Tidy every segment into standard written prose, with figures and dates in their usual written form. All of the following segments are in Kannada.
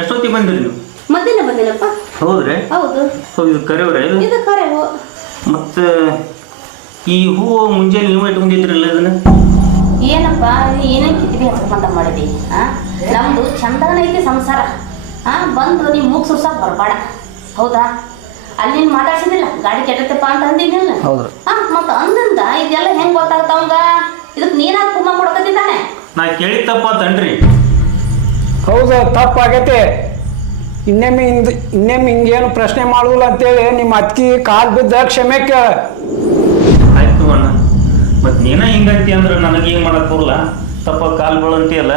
ಎಷ್ಟೊತ್ತಿಗೆ ಬಂದಿರಿ ನೀವು? ಮಧ್ಯಾಹ್ನ ಬಂದಿನಪ್ಪ. ಹೌದ್ರಿ? ಹೌದು. ಇದು ಕರೆವ್ರೆ ಇದು ಕರೆವು. ಮತ್ತೆ ಈ ಹೂವು ಮುಂಜಾನೆ ನೀವು ಇಟ್ಕೊಂಡಿದ್ರಲ್ಲ ಇದನ್ನ ಏನಪ್ಪ ಏನೇನು ಕಿತ್ತಿಗೆ ಹಚ್ಕೊಂತ ಮಾಡಿದಿ? ನಮ್ದು ಚಂದನ ಐತಿ ಸಂಸಾರ. ಬಂದು ನೀವು ಮೂಗ್ ಸುರ್ಸಾಕ್ ಬರಬೇಡ. ಹೌದಾ? ಅಲ್ಲಿ ನೀನು ಮಾತಾಡ್ಸಿದಿಲ್ಲ ಗಾಡಿ ಕೆಟ್ಟತ್ತಪ್ಪ ಅಂತ ಅಂದಿದ್ದಿಲ್ಲ. ಹೌದು. ಮತ್ತೆ ಅಂದಿಂದ ಇದೆಲ್ಲ ಹೆಂಗೆ ಗೊತ್ತಾಗ್ತಾವಂಗ? ಇದಕ್ಕೆ ನೀನಾಗ ಕುಮ್ಮ ಕೊಡಕತ್ತಿದ್ದಾನೆ. ನಾ ಕೇಳಿದ ತಪ್ಪ ತನ್ರಿ. ಹೌದು, ತಪ್ಪಾಗೈತೆ. ಇನ್ನೊಮ್ಮೆ ಹಿಂಗೇನು ಪ್ರಶ್ನೆ ಮಾಡುದಿಲ್ಲ ಅಂತೇಳಿ ನಿಮ್ಮ ಅತ್ತಿ ಕಾಲು ಬಿದ್ದ ಕ್ಷಮೆ ಕೇಳ. ಆಯ್ತು ಅಣ್ಣ, ಮತ್ತು ನೀನ ಹಿಂಗಂತಿ ಅಂದ್ರೆ ನನಗೆ ಏನು ಮಾಡಕ್ ಬರಲ್ಲ. ತಪ್ಪ ಕಾಲು ಬೀಳಂತೀಯಲ್ಲ,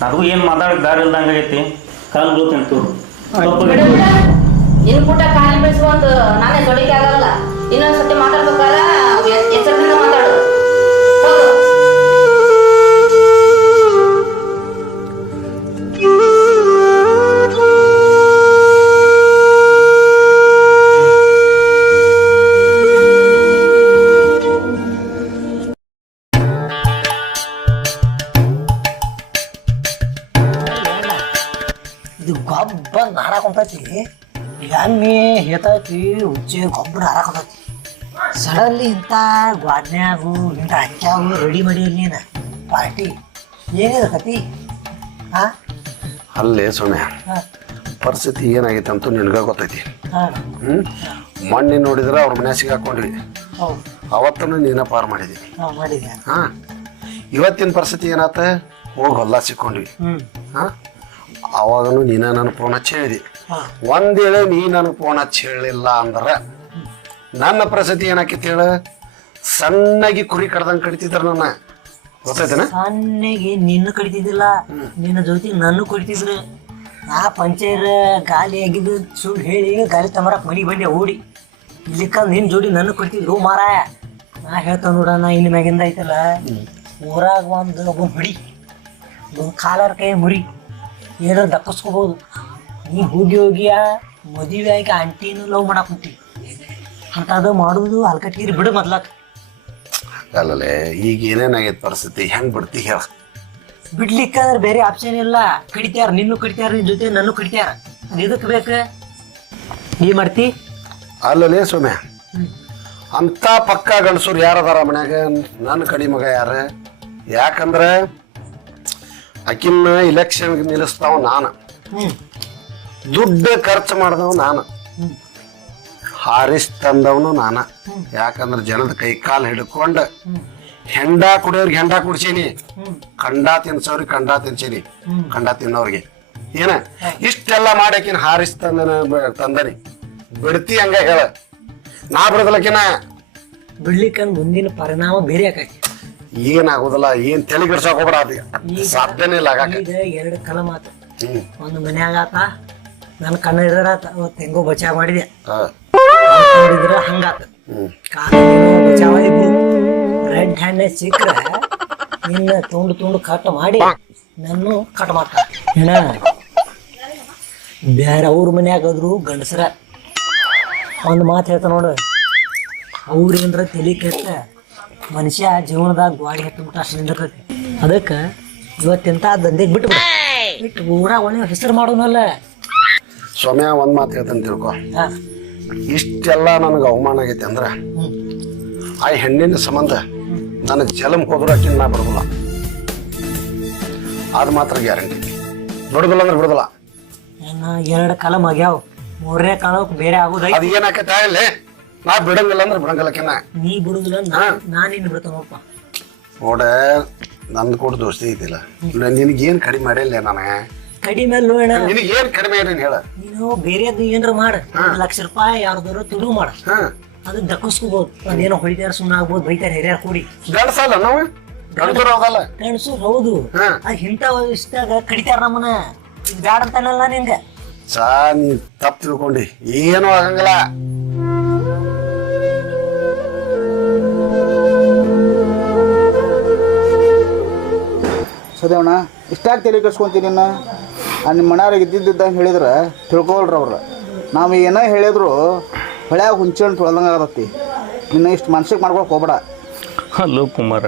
ನನಗೂ ಏನು ಮಾತಾಡಕ್ಕೆ ದಾರಿ ಇಲ್ದಂಗೆ ಆಗೈತಿ. ಕಾಲು ಬೀಳ್ತಂತು ನಿನ್ ಪುಟ್ಟ ಕಾಲಿ ಬೆಳೆಸುವಂತ ನಾನೇ ದೊಡ್ಡಕ್ಕೆ ಆಗಲ್ಲ. ಇನ್ನೊಂದ್ಸತಿ ಮಾತಾಡ್ಬೇಕಾರ ಎಚ್ಚರದಿಂದ ಮಾತಾಡು. ಇದು ಗೊಬ್ಬರ ಹಾರಾಕೊಂತೈತಿ, ಎಮ್ಮೆ ಹೇತೈತಿ, ಉಚ್ಚೆ ಗೊಬ್ಬರ ಹಾರಾಕೊಂತೈತಿ. ಸಡನ್ಲಿ ಇಂಥ ಗ್ವಾಡ್ನ್ಯಾಗು ಇಂಥ ಹಂಚಾಗು ರೆಡಿ ಮಾಡಿ ನೀನು ಪಾರ್ಟಿ ಏನಿದೆ ಕತಿ? ಅಲ್ಲೇ ಸೌಮ್ಯ, ಪರಿಸ್ಥಿತಿ ಏನಾಗೈತೆ ಅಂತೂ ನಿನಗ ಗೊತ್ತೈತಿ. ಮಣ್ಣಿ ನೋಡಿದ್ರೆ ಅವ್ರ ಮನೆ ಸಿಗಾಕೊಂಡ್ವಿ. ಅವತ್ತನ್ನು ನೀನ ಪಾರು ಮಾಡಿದಿ. ಇವತ್ತಿನ ಪರಿಸ್ಥಿತಿ ಏನಾತ? ಹೋಗಿ ಹೊಲ ಸಿಕ್ಕೊಂಡ್ವಿ. ಅವಾಗನು ನೀನ ನನ್ನ ಫೋನ್ ಹಚ್ಚಿ ಹೇಳಿದಿ. ಒಂದೇಳೆ ನೀ ನನಗೆ ಫೋನ್ ಹಚ್ಚಿ ಹೇಳಿಲ್ಲ ಅಂದ್ರೆ ನನ್ನ ಪರಿಸ್ಥಿತಿ ಏನಾಕೈತಿ ಹೇಳ? ಸಣ್ಣಗೆ ಕುರಿ ಕಡ್ದಂಗೆ ಕಡಿತಿದ್ರ ನನ್ನ. ಗೊತ್ತೈತೇನ? ಸಣ್ಣಗೆ ನಿನ್ನ ಕಡಿತಿದ್ದಿಲ್ಲ, ನಿನ್ನ ಜೊತೆ ನನ್ನ ಕಡಿತಿದ್ರು. ಆ ಪಂಚಾಯರ್ ಗಾಲಿ ಆಗಿದ್ದು ಸುಳ್ಳು ಹೇಳಿ ಗಾಲಿ ತಮರಕ್ಕೆ ಮನೆಗೆ ಬಂದೆ ಓಡಿ. ಇಲ್ಲಿಕ್ಕ ನಿನ್ನ ಜೋಡಿ ನನ್ನ ಕಡಿತಿದ್ರು ಮಾರಾಯ. ನಾ ಹೇಳ್ತಾವ ನೋಡೋಣ, ಇನ್ನು ಮ್ಯಾಗಿಂದ ಐತಲ್ಲ ಊರಾಗ ಒಬ್ಬ ಹುಡಿ ಒಂದು ಕಾಲರ್ ಕೈ ಮುರಿ ಏನಾರು ದಕ್ಕಿಸ್ಕೋಬೋದು. ನೀ ಹೋಗಿ ಮದುವೆ ಆಗಿ ಆಂಟಿನೂ ಲವ್ ಮಾಡಕ್ ಕುಂತಿ ಅಂತದು ಮಾಡುವುದು ಅಲ್ಕಟ್ಟಿರಿ ಬಿಡು ಮೊದ್ಲಾಕ. ಅಲ್ಲೇ ಈಗ ಏನೇನಾಗೈತೆ ಪರಿಸ್ಥಿತಿ, ಹೆಂಗೆ ಬಿಡ್ತಿ ಹೇಳ? ಬಿಡ್ಲಿಕ್ಕಂದ್ರೆ ಬೇರೆ ಆಪ್ಷನ್ ಇಲ್ಲ. ಕಡಿತ್ಯಾರ, ನಿನ್ನೂ ಕಡಿತ್ಯಾರ, ನಿನ್ನ ಜೊತೆ ನನ್ನ ಕಡಿತ್ಯಾರ. ಅದು ಎದಕ್ಕೆ ಬೇಕು? ನೀ ಮಾಡ್ತಿ? ಅಲ್ಲಲೇ ಸೌಮ್ಯ, ಅಂತ ಪಕ್ಕ ಗಂಡಸರು ಯಾರದಾರ ಮನ್ಯಾಗ? ನನ್ನ ಕಡಿ ಮಗ ಯಾರ? ಯಾಕಂದ್ರೆ ಆಕಿನ್ನ ಇಲೆಕ್ಷನ್ಗೆ ನಿಲ್ಲಿಸ್ತಾವ ನಾನು, ದುಡ್ಡು ಖರ್ಚು ಮಾಡಿದವ ನಾನು, ಹಾರಿಸ್ ತಂದವನು ನಾನ. ಯಾಕಂದ್ರೆ ಜನದ ಕೈ ಕಾಲು ಹಿಡ್ಕೊಂಡು ಹೆಂಡ ಕುಡಿಯೋರ್ಗೆ ಹೆಂಡ ಕುಡ್ಸೀನಿ, ಕಂಡ ತಿನ್ಸೋರಿಗೆ ಕಂಡ ತಿನ್ಸೀನಿ, ಕಂಡ ತಿನ್ನೋರ್ಗೆ ಏನ ಇಷ್ಟೆಲ್ಲ ಮಾಡಾಕಿನ ಹಾರಿಸ್ ತಂದನಿ. ಬಿಡ್ತಿ ಹಂಗ ಹೇಳ? ನಾ ಬಿಡದಲಕಿನ ಬಿಡ್ಲಿಕ್ಕಂದ್ ಮುಂದಿನ ಪರಿಣಾಮ ಬೇರೆ ಆಕೈತಿ. ಏನಾಗುದಿಲ್ಲ, ಏನ್ ತಲೆ ಗಿಡ್ಸಕ್ ಹೋಗ್ಬೇಡ. ಅದು ಸಾಧ್ಯನೇ ಇಲ್ಲ ಆಗಾಕ. ಈಗ ಎರಡು ಕಲ ಮಾತು. ಒಂದು ಮನ್ಯಾಗ ಆತ, ನನ್ನ ಕಣ್ಣ ಇದ್ರಾತ. ಅವತ್ತು ಹೆಂಗೋ ಬಚಾವ್ ಮಾಡಿದೆ, ನೋಡಿದ್ರ ಹಂಗಾತ. ಬಚಾವಿದ್ರು ರೆಡ್ ಹ್ಯಾಂಡ್ ಸಿಕ್ಕ್ರೆ ನಿನ್ನ ತುಂಡು ಕಟ್ ಮಾಡಿ ನನ್ನ ಕಟ್ ಮಾಡ್ತಾರ. ಏನ ಬೇರೆ ಅವ್ರ ಮನ್ಯಾಗಾದ್ರು ಗಂಡಸ್ರ ಒಂದು ಮಾತು ಹೇಳ್ತ ನೋಡು, ಅವ್ರೇನ್ರ ತಲೆ ಕೆಟ್ಟ ಮನುಷ್ಯ ಜೀವನದಾಗ ಗಾಡಿ ಹತ್ತಬಿಟ್ಟು ಅಷ್ಟು ನಿಂದಿರ್ತೈತಿ. ಅದಕ್ಕೆ ಇವತ್ತಿಂತ ದಂಧೆಗೆ ಬಿಟ್ಟು ಊರಾಗ ಒಳ್ಳೆ ಹೆಸರು ಮಾಡೋನಲ್ಲ. ಸೌಮ್ಯ, ಒಂದ್ ಮಾತು ಹೇಳ್ತಾನೆ ತಿಳ್ಕೊ. ಇಷ್ಟೆಲ್ಲ ನನಗೆ ಅವಮಾನ ಆಗೈತೆ ಅಂದ್ರ ಆ ಹೆಣ್ಣಿನ ಸಂಬಂಧ ನನಗೆ ಜಲಮ್ ಹೋದ್ರು ಅಕ್ಕಿನ ನಾ ಬಿಡುದಿಲ್ಲ. ಅದು ಮಾತ್ರ ಗ್ಯಾರಂಟಿ. ಬಿಡುದಿಲ್ಲ ಅಂದ್ರೆ ಬಿಡುದಿಲ್ಲ. ಎರಡು ಕಾಲ ಮಗ್ಯಾವ, ಮೂರನೇ ಕಾಲಕ್ಕೆ ಬೇರೆ ಆಗೋದೈತಿ. ಅದು ಏನಾಕೈತೆ ಆಗಲೇ, ನಾ ಬಿಡಂಗಿಲ್ಲ ಅಂದ್ರೆ ಬಿಡಂಗಿಲ್ಲಕ್ಕಿನ್ನ. ನೀ ಬಿಡುದಿಲ್ಲ, ನಾನು ಇನ್ನು ಬಿಡ್ತಾನಪ್ಪ. ನೋಡ, ನಂದು ಕೂಡ ದೋಸ್ತಿ ಐತಿಲ್ಲ. ನಿನಗೇನು ಕಡಿಮೆ ಮಾಡಿಲ್ಲ ನನಗೆ. ಕಡಿಮೆ ನೋಡ, ನಿನಗೇನು ಕಡಿಮೆ ಏನೇನು ಹೇಳ? ನೀನು ಬೇರೆದು ಏನ್ರ ಮಾಡ, ₹1,00,000 ಯಾರ್ದಾರು ತುಡುಗು ಮಾಡ, ಅದನ್ನ ದಕ್ಕಿಸ್ಕೋಬಹುದು. ಅದೇನೋ ಹೊಡಿತಾರ, ಸುಮ್ಮನೆ ಆಗ್ಬೋದು, ಬೈತಾರ ಹಿರಿಯರ್ ಕೂಡಿ. ಗಂಡಸಲ್ಲ ನಾವು, ಗಂಡಸರು ಹೌದಲ್ಲ? ಗಂಡಸರು ಹೌದು. ಅದು ಇಂಥ ಇಷ್ಟಾಗ ಕಡಿತಾರ ನಮ್ಮನ್ನ. ಇದು ಬ್ಯಾಡ ಅಂತಾನಲ್ಲ ನಿಂಗೆ. ನೀ ತಪ್ಪು ತಿಳ್ಕೊಂಡಿ, ಏನೂ ಆಗಂಗಿಲ್ಲ. ಸದೇವಣ್ಣ, ಇಷ್ಟಾಗಿ ತಲೆ ಕೆಡ್ಸ್ಕೊಂತೀನಿ. ನಿಮ್ಮ ಮನೆಯವ್ರಿಗೆ ಇದ್ದಿದ್ದಂಗೆ ಹೇಳಿದ್ರೆ ತಿಳ್ಕೊಳ್ರಿ ಅವ್ರು. ನಾವು ಏನೋ ಹೇಳಿದ್ರು ಹೊಳ್ಯಾಗ ಹುಂಚೆಣ್ಣು ತೊಳ್ದಂಗೆ ಆಗತ್ತಿ. ನಿನ್ನ ಇಷ್ಟು ಮನ್ಸಿಗೆ ಮಾಡ್ಕೊಳಕ್ಕೆ ಹೋಗ್ಬೇಡ. ಹಲೋ ಕುಮಾರ,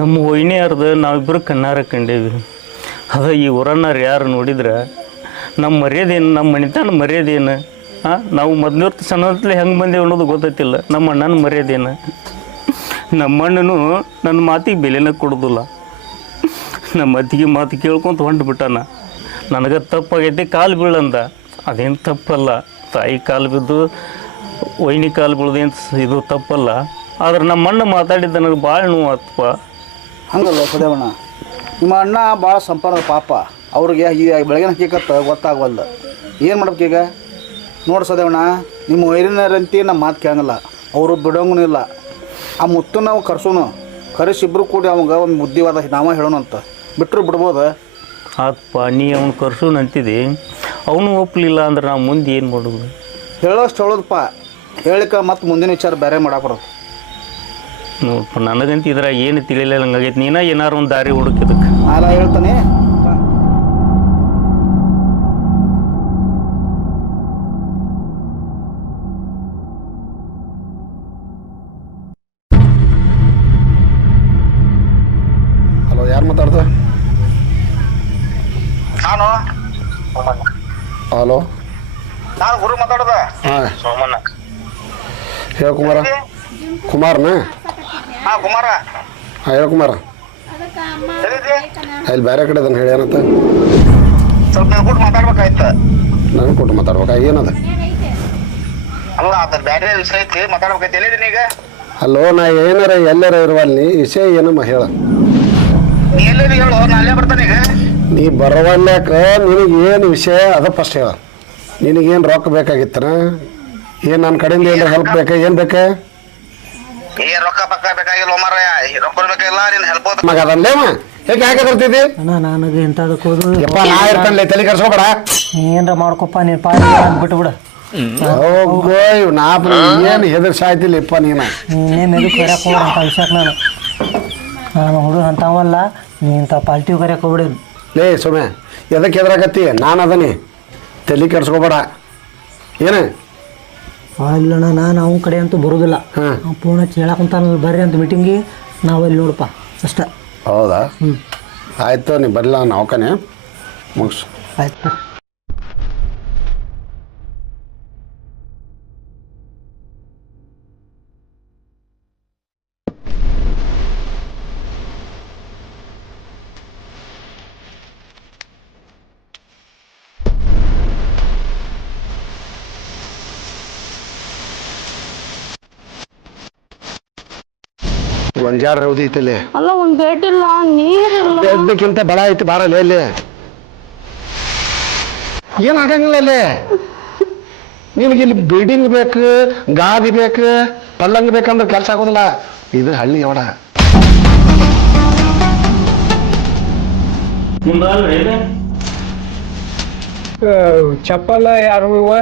ನಮ್ಮ ವೈನಿಯರ್ದು ನಾವಿಬ್ಬರು ಕಣ್ಣಾರ ಕಂಡೇವಿ. ಅದ ಈ ಊರನ್ನಾರು ಯಾರು ನೋಡಿದ್ರೆ ನಮ್ಮ ಮರ್ಯಾದೇನು, ನಮ್ಮ ಮನಿತನ ಮರ್ಯಾದೇನು? ನಾವು ಮೊದಲಿರ್ತ ಸಣ್ಣತ್ಲೆ ಹೆಂಗೆ ಬಂದೇವೆ ಅನ್ನೋದು ಗೊತ್ತೈತಿಲ್ಲ. ನಮ್ಮ ಅಣ್ಣನ ಮರ್ಯಾದೇನು? ನಮ್ಮ ಅಣ್ಣನು ನನ್ನ ಮಾತಿಗೆ ಬೆಲೆನ ಕೊಡೋದಿಲ್ಲ. ನಮ್ಮ ಅತ್ತಿಗೆ ಮಾತು ಕೇಳ್ಕೊಂತ ಹೊಂಟ್ಬಿಟ್ಟಾನ. ನನಗೆ ತಪ್ಪಾಗೈತಿ, ಕಾಲು ಬೀಳಂದ. ಅದೇನು ತಪ್ಪಲ್ಲ. ತಾಯಿ ಕಾಲು ಬಿದ್ದು ವೈನಿ ಕಾಲು ಬೀಳ್ದೇನು ಇದು ತಪ್ಪಲ್ಲ. ಆದ್ರೆ ನಮ್ಮ ಅಣ್ಣ ಮಾತಾಡಿದ್ದು ನನಗೆ ಭಾಳ ನೋವು ಆತಪ್ಪ. ಹಂಗಲ್ಲ ಸದೇವಣ್ಣ, ನಿಮ್ಮ ಅಣ್ಣ ಭಾಳ ಸಂಪನ್ನ ಪಾಪ. ಅವ್ರಿಗೆ ಈ ಬೆಳಗಿನ ಹಕ್ಕಿಕತ್ತ ಗೊತ್ತಾಗವಲ್ದು. ಏನು ಮಾಡ್ಬೇಕು ಈಗ? ನೋಡಿ ಸದೇವಣ್ಣ, ನಿಮ್ಮ ವೈರಿನರಂತಿ ನಮ್ಮ ಮಾತು ಕೇಳಂಗಿಲ್ಲ. ಅವರು ಬಿಡೋಂಗೂ ಇಲ್ಲ. ಆ ಮುತ್ತು ನಾವು ಕರ್ಸೋನು, ಕರೆಸಿ ಇಬ್ಬರು ಕೂಡಿ ಅವಂಗ ಒಂದು ಬುದ್ಧಿವಾದ ನಾವ ಹೇಳೋಣ ಅಂತ ಬಿಟ್ಟರು ಬಿಡ್ಬೋದು. ಆತಪ್ಪ, ನೀ ಅವ್ನು ಕರ್ಸೋನು ಅಂತಿದ್ದಿ, ಅವನು ಒಪ್ಪಲಿಲ್ಲ ಅಂದ್ರೆ ನಾವು ಮುಂದೆ ಏನು ಮಾಡೋದು? ಹೇಳೋಷ್ಟು ಹೇಳೋದಪ್ಪ, ಹೇಳಿಕ ಮತ್ತು ಮುಂದಿನ ವಿಚಾರ ಬೇರೆ ಮಾಡಾಕೊಡೋದು. ನೋಡಪ್ಪ, ನನಗಂತ ಇದ್ರಾಗ ಏನು ತಿಳಿಲಿಲ್ಲ ಹಂಗಾಗೈತಿ. ನೀನ ಏನಾರು ಒಂದು ದಾರಿ ಹುಡುಕಿದಕ್ಕೆ ನಾಲ ಹೇಳ್ತಾನೆ. ಹಲೋ, ಯಾರು ಮಾತಾಡ್ದ? ನಾನು ಹಲೋ, ನಾನು ಗುರು ಮಾತಾಡೋದ. ಹಾಂ ಸೋಮಣ್ಣ. ಹೇಳ ಕುಮಾರ. ಕುಮಾರ್ನ? ಹಾಂ ಕುಮಾರ. ಹಾಂ ಹೇಳ ಕುಮಾರ. ಅಲ್ಲಿ ಬೇರೆ ಕಡೆ ಅದನ್ನು ಹೇಳಿ ಏನಂತ ಸ್ವಲ್ಪ ನಾನು ಕೊಟ್ಟು ಮಾತಾಡ್ಬೇಕಾಯ್ತು. ನನಗೆ ಕೊಟ್ಟು ಮಾತಾಡ್ಬೇಕಾ? ಏನದ? ಅಲ್ಲ, ಅದ್ರ ಬೇರೆ ವಿಷಯ ಐತಿ, ಮಾತಾಡ್ಬೇಕಾಯ್ತು. ಎಲ್ಲಿದ್ದೀನಿ ಈಗ? ಅಲ್ಲೋ, ನಾ ಏನಾರ ಎಲ್ಲಾರ ಇರುವಲ್ಲಿ ವಿಷಯ ಏನಮ್ಮ ಹೇಳ. ನೀ ಎಲ್ಲಿದೆ ಹೇಳು, ನಾನು ಅಲ್ಲೇ ಬರ್ತಾನೆ ಈಗ. ನೀ ಬರವಲ್ಯಾಕ ನಿನಗೆ ಏನು ವಿಷಯ ಅದ ಫಸ್ಟ್ ಹೇಳ. ನಿನಗೇನು ರೊಕ್ಕ ಬೇಕಾಗಿತ್ತನ? ಏನು ನನ್ನ ಕಡೆಯಿಂದ ಏನು ಹೆಲ್ಪ್ ಬೇಕಾ? ಏನು ಬೇಕಾ? ರೊಕ್ಕ ಪಕ್ಕ ಬೇಕಾಗಿಲ್ಲ ಮಾರಾಯ, ರೊಕ್ಕ ಬೇಕಾಗಿಲ್ಲ, ನೀನು ಹೆಲ್ಪ್ ಮಗ ಅದಲ್ಲೇವ ಹೇಗೆ ಯಾಕೆ ಬರ್ತಿದ್ದಿ? ಅಣ್ಣ ನನಗೆ ಎಂಥದಕ್ಕೆ ಹೋದ್ರು ಯಪ್ಪ, ನಾ ಇರ್ತಾನೆ, ತಲೆ ಕೆಡ್ಸ್ಕೊಬೇಡ. ಏನ್ರ ಮಾಡ್ಕೊಪ್ಪ, ನೀನು ಪಾಠ ಬಿಟ್ಬಿಡು. ಹೋಗೋಯ್ ನಾಪ ಏನು ಹೆದರ್ಸಾಯ್ತಿಲ್ಲಪ್ಪ ನೀನು. ನೀನೇ ಮೆದುಕು ಕರೆಯಕ್ಕೆ ಹೋಗ್ಬಿಡ ಅಂತ ವಿಷಯಕ್ಕೆ ನಾನು ಹುಡುಗ ಅಂತವಲ್ಲ. ನೀ ಇಂಥ ಪಾಲ್ಟಿವ್ ಕರೆಯಕ್ಕೆ ಹೋಗ್ಬಿಡಿ. ಲೇ ಸುಮ್ಮನೆ ಎದಕ್ಕೆ ಎದುರಾಗತ್ತಿ? ನಾನು ಅದನಿ, ತಲೆ ಕೆಡ್ಸ್ಕೊಬೇಡ. ಏನು ಅಲ್ಲಣ್ಣ, ನಾನು ಅವನ ಕಡೆ ಅಂತೂ ಬರೋದಿಲ್ಲ. ಹಾಂ, ಫೋನ್ ಹಚ್ಚಿ ಹೇಳಕ್ಕಂತಾನಲ್ಲ ಬರ್ರಿ ಅಂತ ಮೀಟಿಂಗಿಗೆ, ನಾವಲ್ಲಿ ನೋಡಪ್ಪ ಅಷ್ಟೇ. ಹೌದಾ? ಆಯಿತು, ನೀ ಬರಲ್ಲ, ನಾನು ಅವಕನೆ ಮುಗಿಸು. ಆಯ್ತು. ಗೊಂಜಾಳ ರೌದಿ ಐತಲ್ಲಿ, ಅಲ್ಲ ಒಂದು ಬೆಡ್ ಇಲ್ಲ, ನೀರಿಲ್ಲ. ಬೆಡ್ಕಿಂತ ಬಡ ಐತಿ, ಬಾರಲ್ಲ ಇಲ್ಲಿ. ಏನು ಆಗಂಗಿಲ್ಲ ಅಲ್ಲಿ. ನಿನಗೆ ಇಲ್ಲಿ ಬಿಲ್ಡಿಂಗ್ ಬೇಕು, ಗಾದಿ ಬೇಕು, ಪಲ್ಲಂಗ್ ಬೇಕಂದ್ರೆ ಕೆಲಸ ಆಗೋದಿಲ್ಲ. ಇದು ಹಳ್ಳಿ ಅವಡ. ಮುಂದಲ್ರಿ ಚಪ್ಪಲ ಯಾರು ಇವ?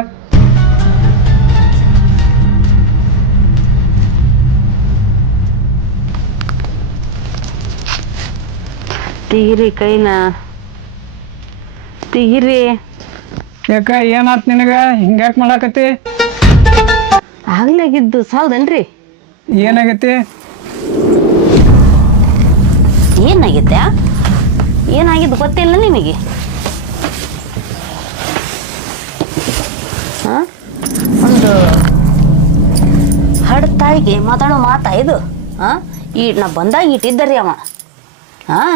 ತೆಗಿರಿ ಕೈನ, ತೆಗಿರಿ. ಯಾಕ ಏನಾತ್ ನಿನಗ? ಹಿಂಗ್ಯಾಕೆ ಮಾಡಾಕತ್ತಿ? ಆಗ್ಲಾಗಿದ್ದು ಸಾಲ್ದನ್ರಿ? ಏನಾಗೈತಿ? ಏನಾಗೈತೆ? ಏನಾಗಿದ್ದು ಗೊತ್ತಿಲ್ಲ ನಿಮಗೆ? ಒಂದು ಹಡ್ ತಾಯಿಗೆ ಮಾತಾಡೋ ಮಾತಾ ಇದು? ನಾ ಬಂದಾಗ ಇಟ್ಟಿದ್ದರಿ ಅವ.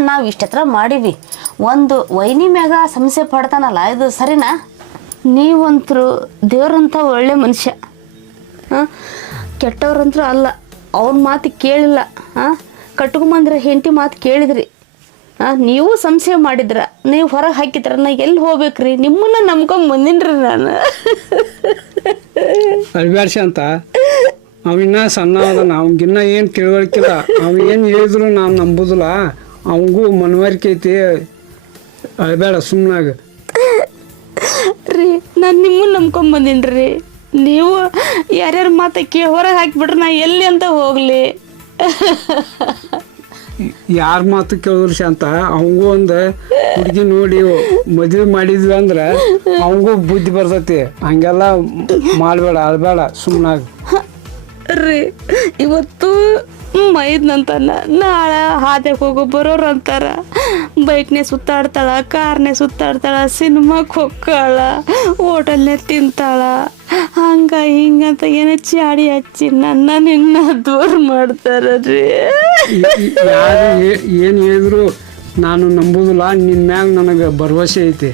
ನಾವು ಇಷ್ಟತ್ರ ಮಾಡೀವಿ. ಒಂದು ವೈನಿ ಮ್ಯಾಗ ಸಮಸ್ಯೆ ಪಡ್ತಾನಲ್ಲ, ಇದು ಸರಿನಾ? ನೀವಂತರು ದೇವ್ರಂತ ಒಳ್ಳೆ ಮನುಷ್ಯ, ಕೆಟ್ಟವ್ರಂತರೂ ಅಲ್ಲ. ಅವ್ನ ಮಾತು ಕೇಳಿಲ್ಲ, ಕಟ್ಕೊಂಬಂದ್ರೆ ಹೆಂಡತಿ ಮಾತು ಕೇಳಿದ್ರಿ. ನೀವು ಸಂಶಯ ಮಾಡಿದ್ರ, ನೀವು ಹೊರಗೆ ಹಾಕಿದ್ರ, ನಾ ಎಲ್ಲಿ ಹೋಗ್ಬೇಕ್ರಿ? ನಿಮ್ಮನ್ನ ನಂಬ್ಕೊಂಡ್ ಬಂದಿನ್ರಿ ನಾನು. ಅಳ್ಬ್ಯಾಡ್ಸಿ ಅಂತ ಅವಿನ್ನ ಸಣ್ಣ ಅದನ್ನ, ಅವಗಿನ್ನ ಏನು ತಿಳುವಳಿಕಿಲ್ಲ. ಅವ ಏನು ಹೇಳಿದ್ರು ನಾವು ನಂಬುದಿಲ್ಲ. ಅವಂಗೂ ಮನವರಿಕೆ ಐತಿ. ಅಳ್ಬೇಡ, ಸುಮ್ಮನಾಗ ರೀ. ನಾನು ನಿಮ್ಮನ್ನ ನಂಬ್ಕೊಂಡ್ ಬಂದಿನ್ರಿ. ನೀವು ಯಾರ್ಯಾರ ಮಾತ ಹೊರಗೆ ಹಾಕಿಬಿಟ್ರೆ ನಾ ಎಲ್ಲಿ ಅಂತ ಹೋಗ್ಲಿ? ಯಾರ ಮಾತು ಕೇಳಿದ್ರು ಶಾಂತ, ಅವಂಗೂ ಒಂದು ಹುಡುಗಿ ನೋಡಿ ಮದುವೆ ಮಾಡಿದ್ವಿ ಅಂದ್ರೆ ಅವಂಗೂ ಬುದ್ಧಿ ಬರ್ತೈತಿ. ಹಂಗೆಲ್ಲ ಮಾಡಬೇಡ, ಅಳ್ಬೇಡ, ಸುಮ್ಮನಾಗ. ರೀ ಇವತ್ತು ಮೈದ್ನಂತಾನ ನಾಳೆ ಹಾದ್ಯಾಗ ಹೋಗೋ ಬರೋರು ಅಂತಾರ ಬೈಕ್ನೇ ಸುತ್ತಾಡ್ತಾಳ ಕಾರ್ನೇ ಸುತ್ತಾಡ್ತಾಳ ಸಿನಿಮಾಕ್ಕೆ ಹೋಗ್ತಾಳ ಹೋಟೆಲ್ನೇ ತಿಂತಾಳ ಹಂಗ ಹಿಂಗಂತ ಏನೋ ಚಾಡಿ ಹಚ್ಚಿ ನನ್ನ ನಿನ್ನ ದೂರ ಮಾಡ್ತಾರ ರೀ. ಯಾರು ಏನು ಹೇಳಿದ್ರು ನಾನು ನಂಬುದಿಲ್ಲ. ನಿನ್ನ ಮ್ಯಾಗ ನನಗೆ ಭರವಸೆ ಐತಿ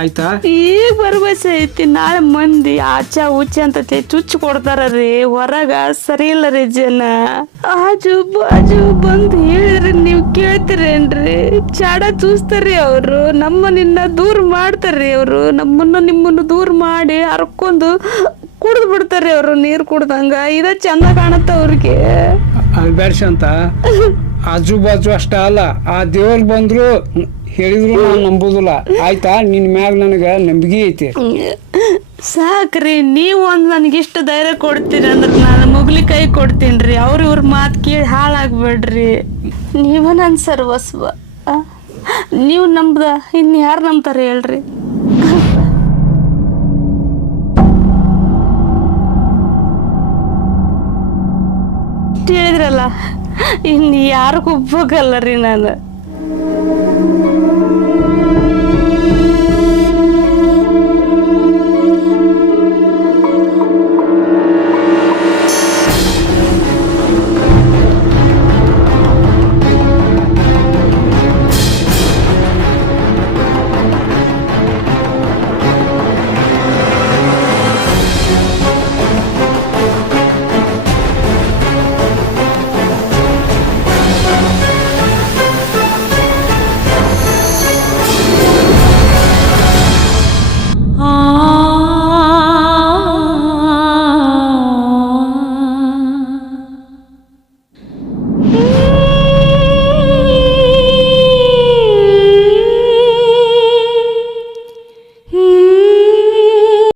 ಆಯ್ತಾ. ಈಗ ಭರವಸೆ ಐತಿ. ನಾಳೆ ಮಂದಿ ಆಚಾ ಉಚ್ಚ ಅಂತ ಚುಚ್ಚು ಕೊಡ್ತಾರ ರೀ. ಹೊರಗ ಸರಿ ಇಲ್ಲ ರೀ ಜನ. ಆಜು ಬಾಜು ಬಂದು ಹೇಳಿದ್ರಿ ನೀವು ಕೇಳ್ತೀರೇನ್ರಿ? ಚಾಡ ಚೂಸ್ತಾರ್ರಿ ಅವರು. ನಿನ್ನ ದೂರ ಮಾಡ್ತಾರ್ರಿ ಅವರು. ನಿಮ್ಮನ್ನು ದೂರ ಮಾಡಿ ಹರ್ಕೊಂಡು ಕುಡ್ದು ಬಿಡ್ತಾರ್ರಿ ಅವರು ನೀರು ಕುಡ್ದಂಗ. ಇದ ಚಂದ ಕಾಣತ್ತ ಅವ್ರಿಗೆ. ಅಲ್ಬೇಡ್ಸ ಅಂತ ಆಜು ಬಾಜು ಅಷ್ಟ ಅಲ್ಲ, ಆ ದೇವ್ರು ಬಂದ್ರು ಹೇಳಿದ್ರು ನಾನು ನಂಬುದಿಲ್ಲ ಆಯ್ತಾ. ನಿನ್ನ ಮ್ಯಾಗ ನನಗೆ ನಂಬಿಕೆ ಐತಿ. ಸಾಕ್ರಿ, ನೀವು ಒಂದು ನನಗಿಷ್ಟು ಧೈರ್ಯ ಕೊಡ್ತೀರಿ ಅಂದ್ರೆ ನಾನು ಮುಗ್ಲಿ ಕೈ ಕೊಡ್ತೀನಿ ರೀ. ಇವ್ರ ಮಾತು ಕೇಳಿ ಹಾಳಾಗ್ಬೇಡ್ರಿ. ನೀವ ನನ್ನ ಸರ್ವಸ್ವ. ನೀವು ನಂಬ್ದ ಇನ್ನು ಯಾರು ನಂಬ್ತಾರೆ ಹೇಳ್ರಿ? ಹೇಳಿದ್ರಲ್ಲ, ಇನ್ನು ಯಾರಿಗೂ ಒಪ್ಪೋಗಲ್ಲ ರೀ ನಾನು.